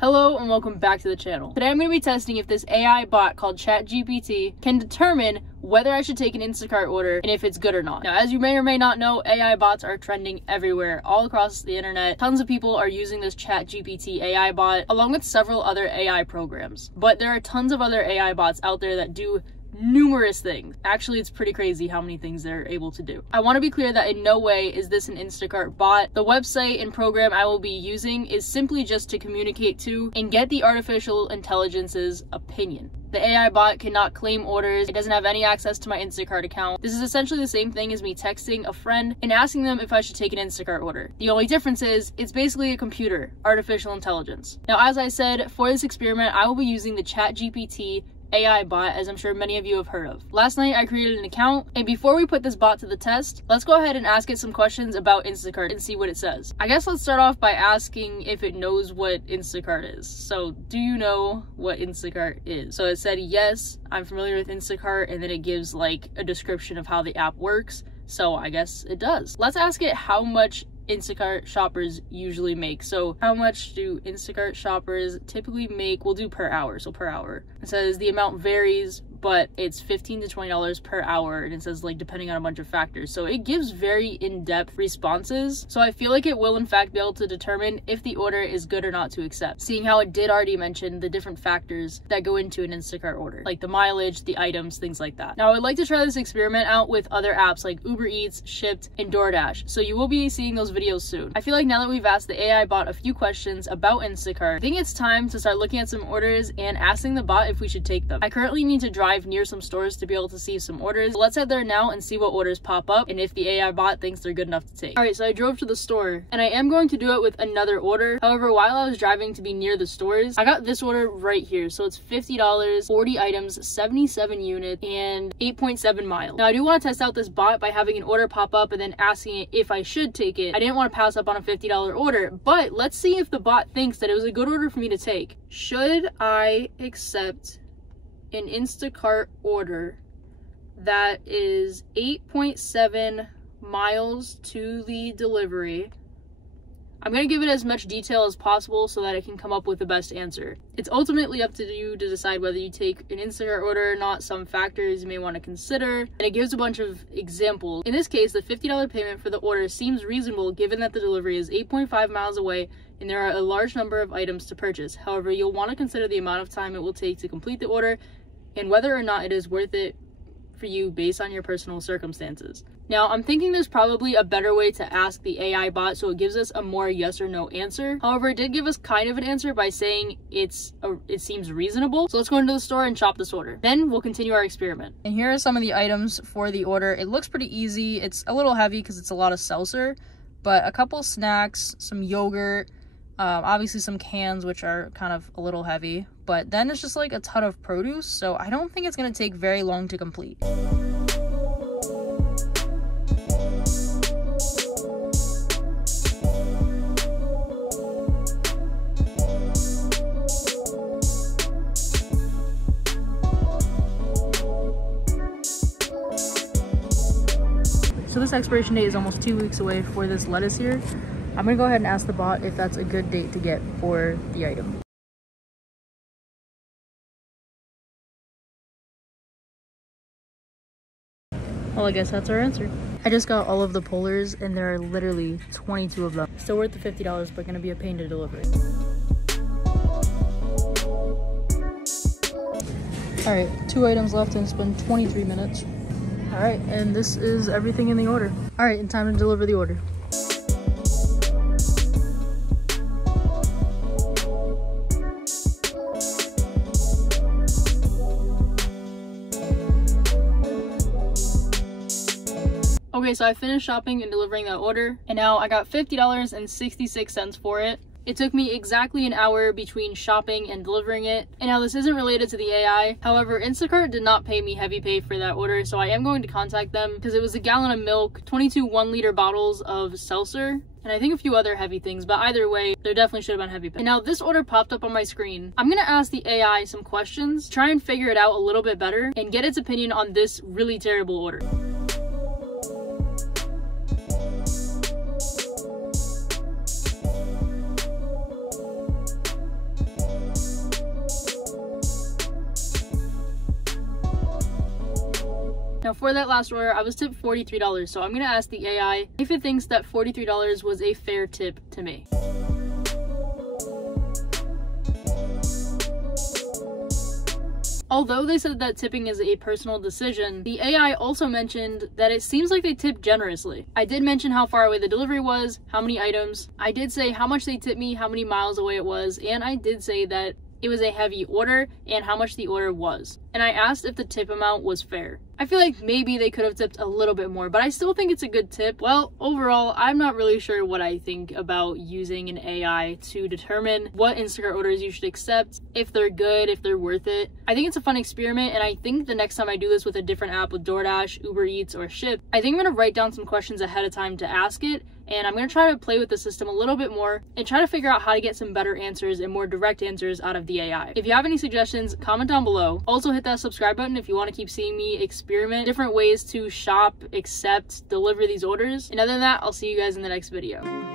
Hello and welcome back to the channel. Today I'm going to be testing if this AI bot called ChatGPT can determine whether I should take an Instacart order and if it's good or not. Now, as you may or may not know, AI bots are trending everywhere, all across the internet. Tons of people are using this ChatGPT AI bot, along with several other AI programs. But there are tons of other AI bots out there that do numerous things. Actually, it's pretty crazy how many things they're able to do. I want to be clear that in no way is this an Instacart bot. The website and program I will be using is simply just to communicate to and get the artificial intelligence's opinion. The AI bot cannot claim orders. It doesn't have any access to my Instacart account. This is essentially the same thing as me texting a friend and asking them if I should take an Instacart order. The only difference is it's basically a computer, artificial intelligence. Now, as I said, for this experiment, I will be using the ChatGPT AI bot, as I'm sure many of you have heard of. Last night I created an account, and before we put this bot to the test, let's go ahead and ask it some questions about Instacart and see what it says. I guess let's start off by asking if it knows what Instacart is. So, do you know what Instacart is? So it said, yes, I'm familiar with Instacart, and then it gives like a description of how the app works. So I guess it does. Let's ask it how much Instacart shoppers usually make. So how much do Instacart shoppers typically make? We'll do per hour. So per hour. It says the amount varies, but it's $15 to $20 per hour, and it says like depending on a bunch of factors. So it gives very in-depth responses. So I feel like it will in fact be able to determine if the order is good or not to accept, seeing how it did already mention the different factors that go into an Instacart order, like the mileage, the items, things like that. Now I would like to try this experiment out with other apps like Uber Eats, Shipt, and DoorDash. So you will be seeing those videos soon. I feel like now that we've asked the AI bot a few questions about Instacart, I think it's time to start looking at some orders and asking the bot if we should take them. I currently need to drive near some stores to be able to see some orders. So let's head there now and see what orders pop up and if the AI bot thinks they're good enough to take. Alright, so I drove to the store and I am going to do it with another order. However, while I was driving to be near the stores, I got this order right here. So it's $50, 40 items, 77 units, and 8.7 miles. Now I do want to test out this bot by having an order pop up and then asking it if I should take it. I didn't want to pass up on a $50 order, but let's see if the bot thinks that it was a good order for me to take. Should I accept an Instacart order that is 8.7 miles to the delivery? I'm going to give it as much detail as possible so that I can come up with the best answer. It's ultimately up to you to decide whether you take an Instacart order or not. Some factors you may want to consider, and it gives a bunch of examples. In this case, the $50 payment for the order seems reasonable given that the delivery is 8.5 miles away and there are a large number of items to purchase. However, you'll want to consider the amount of time it will take to complete the order and whether or not it is worth it for you based on your personal circumstances. Now, I'm thinking there's probably a better way to ask the AI bot so it gives us a more yes or no answer. However, it did give us kind of an answer by saying it seems reasonable. So let's go into the store and shop this order. Then we'll continue our experiment. And here are some of the items for the order. It looks pretty easy. It's a little heavy because it's a lot of seltzer, but a couple snacks, some yogurt, obviously some cans, which are kind of a little heavy, but then it's just like a ton of produce, so I don't think it's going to take very long to complete. So this expiration date is almost 2 weeks away for this lettuce here. I'm gonna go ahead and ask the bot if that's a good date to get for the item. Well, I guess that's our answer. I just got all of the pullers and there are literally 22 of them. Still worth the $50, but gonna be a pain to deliver. All right, 2 items left and it's been 23 minutes. All right, and this is everything in the order. All right, and time to deliver the order. Okay, so I finished shopping and delivering that order, and now I got $50.66 for it. It took me exactly an hour between shopping and delivering it. And now this isn't related to the AI. However, Instacart did not pay me heavy pay for that order, so I am going to contact them because it was a gallon of milk, 22 1-liter bottles of seltzer, and I think a few other heavy things, but either way, there definitely should have been heavy pay. And now this order popped up on my screen. I'm gonna ask the AI some questions, try and figure it out a little bit better, and get its opinion on this really terrible order. Now for that last order, I was tipped $43, so I'm gonna ask the AI if it thinks that $43 was a fair tip to me. Although they said that tipping is a personal decision, the AI also mentioned that it seems like they tipped generously. I did mention how far away the delivery was, how many items. I did say how much they tipped me, how many miles away it was, and I did say that it was a heavy order and how much the order was. And I asked if the tip amount was fair. I feel like maybe they could have tipped a little bit more, but I still think it's a good tip. Well, overall, I'm not really sure what I think about using an AI to determine what Instacart orders you should accept, if they're good, if they're worth it. I think it's a fun experiment, and I think the next time I do this with a different app, with DoorDash, Uber Eats, or Ship, I think I'm gonna write down some questions ahead of time to ask it, and I'm gonna try to play with the system a little bit more and try to figure out how to get some better answers and more direct answers out of the AI. If you have any suggestions, comment down below. Also hit that subscribe button if you want to keep seeing me experiment different ways to shop, accept, deliver these orders. And other than that, I'll see you guys in the next video.